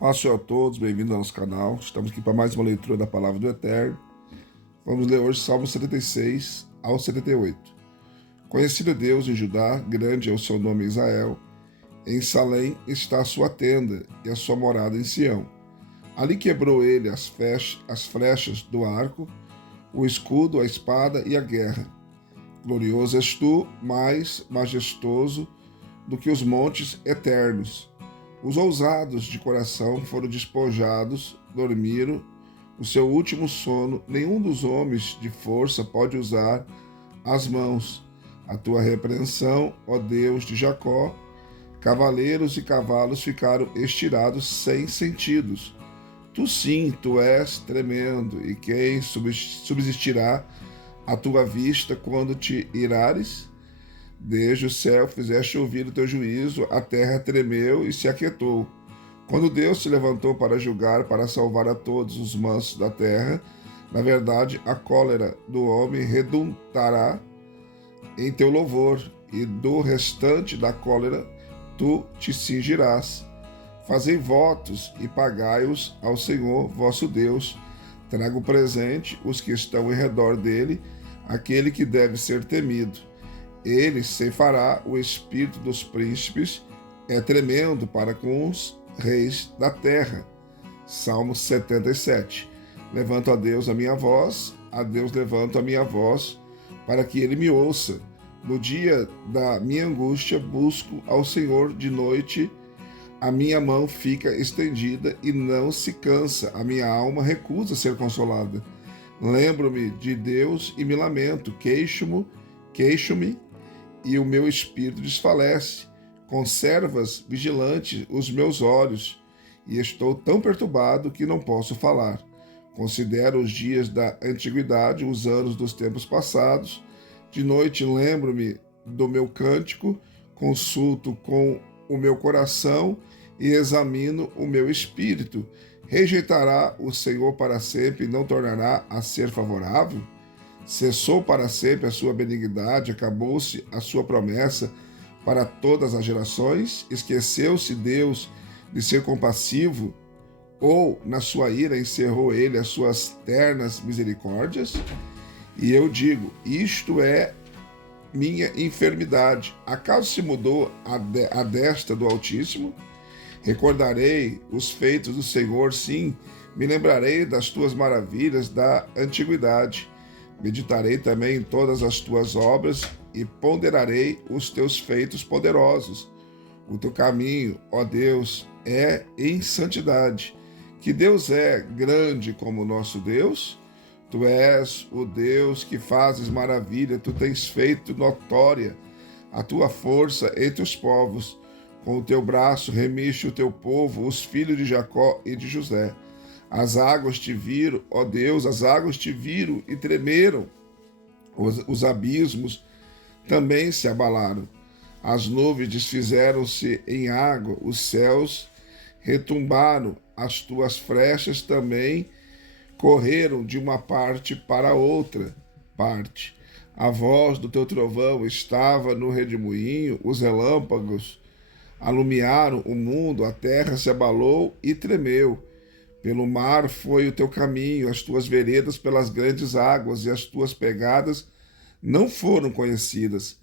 Paz a todos, bem-vindos ao nosso canal. Estamos aqui para mais uma leitura da Palavra do Eterno. Vamos ler hoje Salmo 76 ao 78. Conhecido é Deus em Judá, grande é o seu nome em Israel. Em Salém está a sua tenda e a sua morada em Sião. Ali quebrou ele as flechas do arco, o escudo, a espada e a guerra. Glorioso és tu, mais majestoso do que os montes eternos. Os ousados de coração foram despojados, dormiram o seu último sono. Nenhum dos homens de força pode usar as mãos. A tua repreensão, ó Deus de Jacó, cavaleiros e cavalos ficaram estirados sem sentidos. Tu sim, tu és tremendo, e quem subsistirá à tua vista quando te irares? Desde o céu fizeste ouvir o teu juízo, a terra tremeu e se aquietou. Quando Deus se levantou para julgar, para salvar a todos os mansos da terra, na verdade, a cólera do homem redundará em teu louvor, e do restante da cólera tu te cingirás. Fazei votos e pagai-os ao Senhor vosso Deus. Traga o presente os que estão em redor dele, aquele que deve ser temido. Ele ceifará o espírito dos príncipes, é tremendo para com os reis da terra. Salmo 77. Levanto a Deus a minha voz, a Deus levanto a minha voz, para que ele me ouça. No dia da minha angústia busco ao Senhor de noite, a minha mão fica estendida e não se cansa, a minha alma recusa ser consolada. Lembro-me de Deus e me lamento, queixo-me, e o meu espírito desfalece. Conservas vigilantes os meus olhos, e estou tão perturbado que não posso falar. Considero os dias da antiguidade, os anos dos tempos passados. De noite lembro-me do meu cântico, consulto com o meu coração e examino o meu espírito. Rejeitará o Senhor para sempre e não tornará a ser favorável? Cessou para sempre a sua benignidade, acabou-se a sua promessa para todas as gerações? Esqueceu-se Deus de ser compassivo? Ou, na sua ira, encerrou ele as suas ternas misericórdias? E eu digo, isto é minha enfermidade. Acaso se mudou a destra do Altíssimo? Recordarei os feitos do Senhor, sim, me lembrarei das tuas maravilhas da antiguidade. Meditarei também em todas as tuas obras e ponderarei os teus feitos poderosos. O teu caminho, ó Deus, é em santidade. Que Deus é grande como o nosso Deus? Tu és o Deus que fazes maravilha, tu tens feito notória a tua força entre os povos. Com o teu braço remiste o teu povo, os filhos de Jacó e de José. As águas te viram, ó Deus, as águas te viram e tremeram. Os abismos também se abalaram. As nuvens desfizeram-se em água, os céus retumbaram, as tuas flechas também correram de uma parte para outra parte. A voz do teu trovão estava no redemoinho, os relâmpagos alumiaram o mundo, a terra se abalou e tremeu. Pelo mar foi o teu caminho, as tuas veredas pelas grandes águas, e as tuas pegadas não foram conhecidas.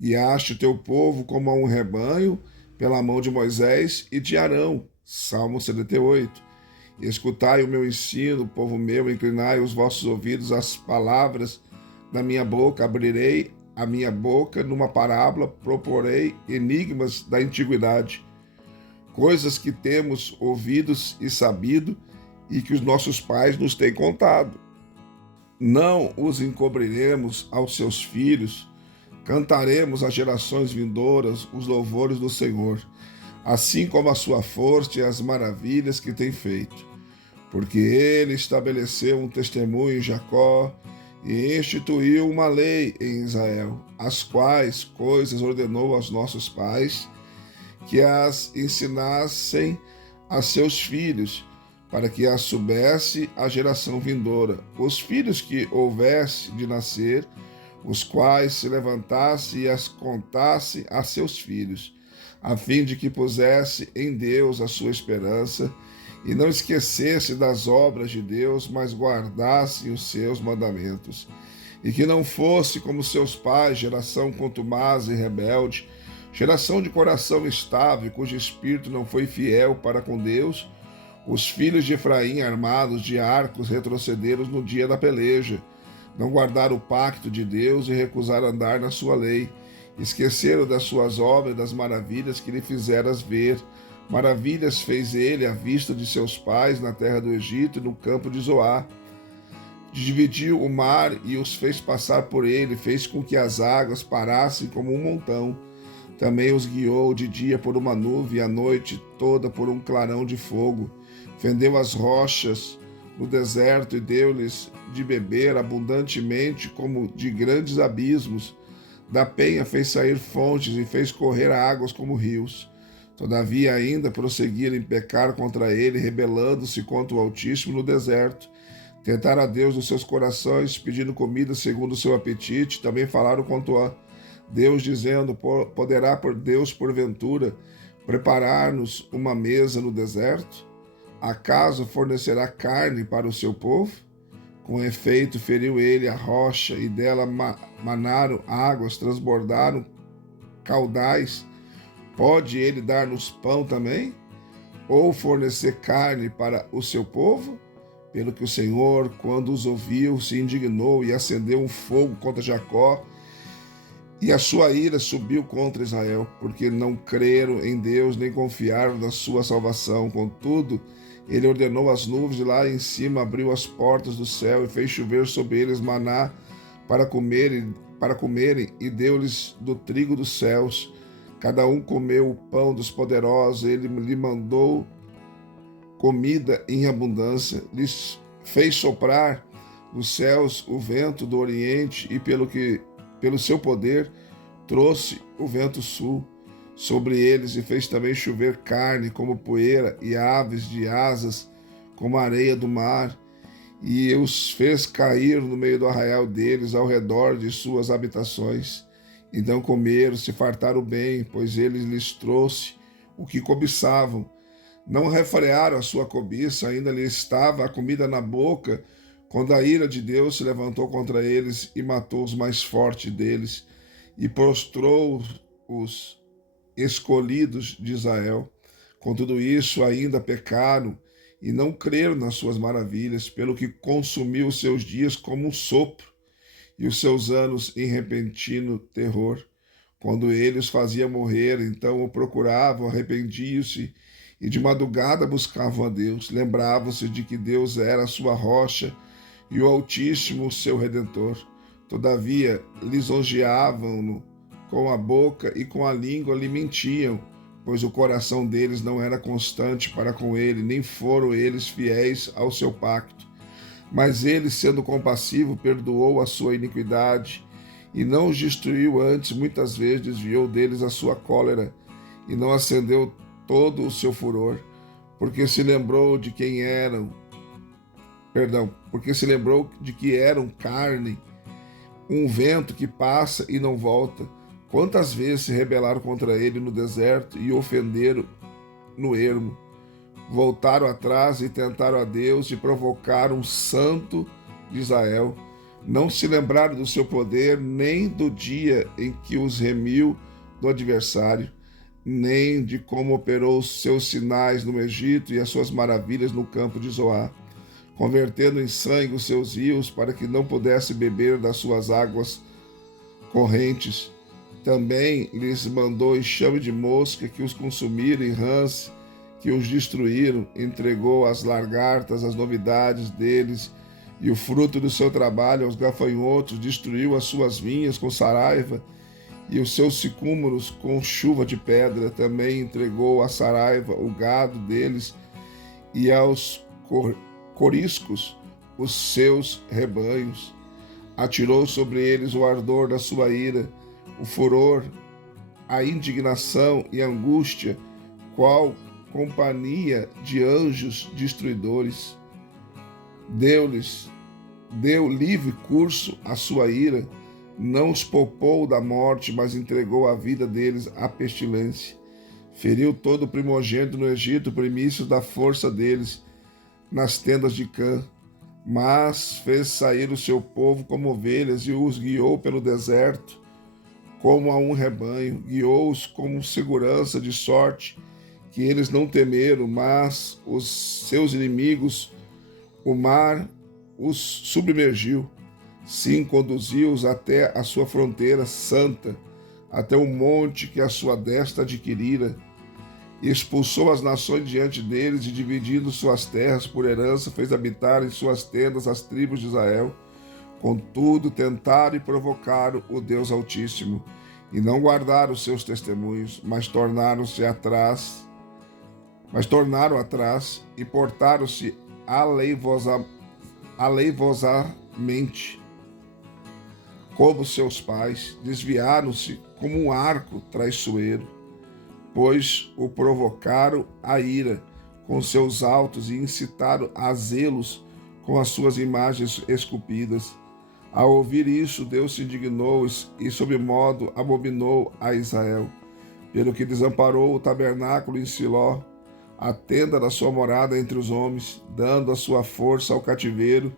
Guiaste o teu povo como a um rebanho, pela mão de Moisés e de Arão. Salmo 78. Escutai o meu ensino, povo meu, inclinai os vossos ouvidos às palavras da minha boca. Abrirei a minha boca numa parábola, proporei enigmas da antiguidade. Coisas que temos ouvidos e sabido e que os nossos pais nos têm contado. Não os encobriremos aos seus filhos, cantaremos às gerações vindouras os louvores do Senhor, assim como a sua força e as maravilhas que tem feito. Porque ele estabeleceu um testemunho em Jacó e instituiu uma lei em Israel, as quais coisas ordenou aos nossos pais, que as ensinassem a seus filhos, para que as soubesse a geração vindoura, os filhos que houvesse de nascer, os quais se levantasse e as contasse a seus filhos, a fim de que pusesse em Deus a sua esperança e não esquecesse das obras de Deus, mas guardasse os seus mandamentos, e que não fosse como seus pais, geração contumaz e rebelde, geração de coração instável, cujo espírito não foi fiel para com Deus. Os filhos de Efraim, armados de arcos, retrocederam no dia da peleja, não guardaram o pacto de Deus e recusaram andar na sua lei. Esqueceram das suas obras, das maravilhas que lhe fizeras ver. Maravilhas fez ele à vista de seus pais na terra do Egito e no campo de Zoar. Dividiu o mar e os fez passar por ele, fez com que as águas parassem como um montão. Também os guiou de dia por uma nuvem e à noite toda por um clarão de fogo. Fendeu as rochas no deserto e deu-lhes de beber abundantemente como de grandes abismos. Da penha fez sair fontes e fez correr águas como rios. Todavia ainda prosseguiram em pecar contra ele, rebelando-se contra o Altíssimo no deserto. Tentaram a Deus nos seus corações, pedindo comida segundo o seu apetite. Também falaram contra Deus, dizendo: poderá por Deus, porventura, preparar-nos uma mesa no deserto? Acaso fornecerá carne para o seu povo? Com efeito, feriu ele a rocha, e dela manaram águas, transbordaram caudais. Pode ele dar-nos pão também? Ou fornecer carne para o seu povo? Pelo que o Senhor, quando os ouviu, se indignou e acendeu um fogo contra Jacó, e a sua ira subiu contra Israel, porque não creram em Deus, nem confiaram na sua salvação. Contudo, ele ordenou as nuvens e lá em cima abriu as portas do céu e fez chover sobre eles maná para comerem, e deu-lhes do trigo dos céus. Cada um comeu o pão dos poderosos, ele lhe mandou comida em abundância, lhes fez soprar dos céus o vento do oriente e pelo seu poder trouxe o vento sul sobre eles e fez também chover carne como poeira e aves de asas como a areia do mar, e os fez cair no meio do arraial deles ao redor de suas habitações. Então comeram, se fartaram bem, pois ele lhes trouxe o que cobiçavam. Não refrearam a sua cobiça, ainda lhe estava a comida na boca, quando a ira de Deus se levantou contra eles e matou os mais fortes deles, e prostrou os escolhidos de Israel. Com tudo isso, ainda pecaram e não creram nas suas maravilhas, pelo que consumiu os seus dias como um sopro, e os seus anos em repentino terror. Quando ele os fazia morrer, então o procuravam, arrependiam-se, e de madrugada buscavam a Deus. Lembravam-se de que Deus era a sua rocha e o Altíssimo o seu Redentor. Todavia, lisonjeavam-no com a boca e com a língua lhe mentiam, pois o coração deles não era constante para com ele, nem foram eles fiéis ao seu pacto. Mas ele, sendo compassivo, perdoou a sua iniquidade e não os destruiu antes, muitas vezes desviou deles a sua cólera e não acendeu todo o seu furor, porque se lembrou de que eram carne, um vento que passa e não volta. Quantas vezes se rebelaram contra ele no deserto e ofenderam no ermo? Voltaram atrás e tentaram a Deus e provocaram o Santo de Israel. Não se lembraram do seu poder, nem do dia em que os remiu do adversário, nem de como operou os seus sinais no Egito e as suas maravilhas no campo de Zoar, convertendo em sangue os seus rios para que não pudesse beber das suas águas correntes. Também lhes mandou enxame de mosca que os consumiram e rãs que os destruíram. Entregou às lagartas as novidades deles e o fruto do seu trabalho aos gafanhotos. Destruiu as suas vinhas com saraiva e os seus sicômoros com chuva de pedra. Também entregou à saraiva o gado deles e aos coriscos os seus rebanhos. Atirou sobre eles o ardor da sua ira, o furor, a indignação e a angústia, qual companhia de anjos destruidores. Deu livre curso à sua ira, não os poupou da morte, mas entregou a vida deles à pestilência. Feriu todo o primogênito no Egito, primícios da força deles nas tendas de Cã. Mas fez sair o seu povo como ovelhas e os guiou pelo deserto como a um rebanho. Guiou-os com segurança, de sorte que eles não temeram, mas os seus inimigos, o mar, os submergiu. Sim, conduziu-os até a sua fronteira santa, até o monte que a sua destra adquirira. E expulsou as nações diante deles, e dividindo suas terras por herança, fez habitar em suas tendas as tribos de Israel. Contudo, tentaram e provocaram o Deus Altíssimo, e não guardaram os seus testemunhos, mas tornaram atrás e portaram-se aleivosamente, como seus pais, desviaram-se como um arco traiçoeiro, pois o provocaram a ira com seus altos e incitaram a zelos com as suas imagens esculpidas. Ao ouvir isso, Deus se indignou e, sobremodo, abominou a Israel, pelo que desamparou o tabernáculo em Siló, a tenda da sua morada entre os homens, dando a sua força ao cativeiro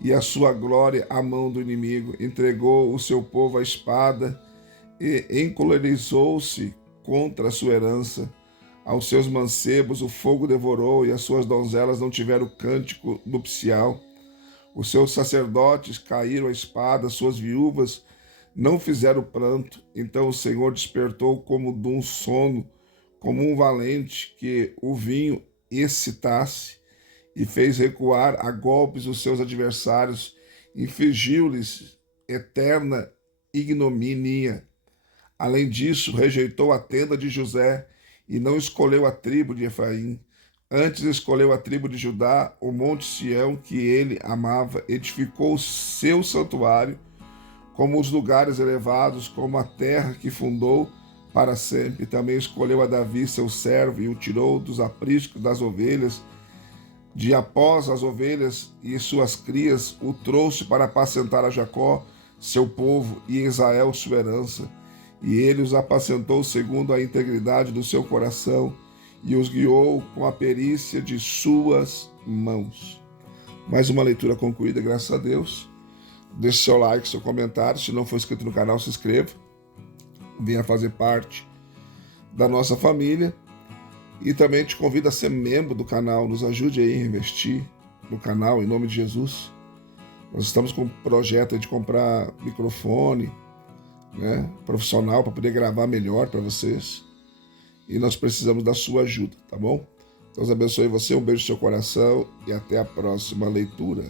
e a sua glória à mão do inimigo. Entregou o seu povo à espada e encolerizou-se contra a sua herança. Aos seus mancebos o fogo devorou, e as suas donzelas não tiveram cântico nupcial. Os seus sacerdotes caíram à espada, suas viúvas não fizeram pranto. Então o Senhor despertou como de um sono, como um valente que o vinho excitasse, e fez recuar a golpes os seus adversários, infligiu-lhes eterna ignomínia. Além disso, rejeitou a tenda de José e não escolheu a tribo de Efraim. Antes escolheu a tribo de Judá, o monte Sião que ele amava, edificou o seu santuário, como os lugares elevados, como a terra que fundou para sempre. Também escolheu a Davi, seu servo, e o tirou dos apriscos das ovelhas, de após as ovelhas e suas crias, o trouxe para apacentar a Jacó, seu povo, e Israel, sua herança. E ele os apacentou segundo a integridade do seu coração, e os guiou com a perícia de suas mãos. Mais uma leitura concluída, graças a Deus. Deixe seu like, seu comentário. Se não for inscrito no canal, se inscreva. Venha fazer parte da nossa família. E também te convido a ser membro do canal. Nos ajude aí a investir no canal, em nome de Jesus. Nós estamos com um projeto de comprar microfone, profissional, para poder gravar melhor para vocês. E nós precisamos da sua ajuda, tá bom? Deus abençoe você, um beijo no seu coração e até a próxima leitura.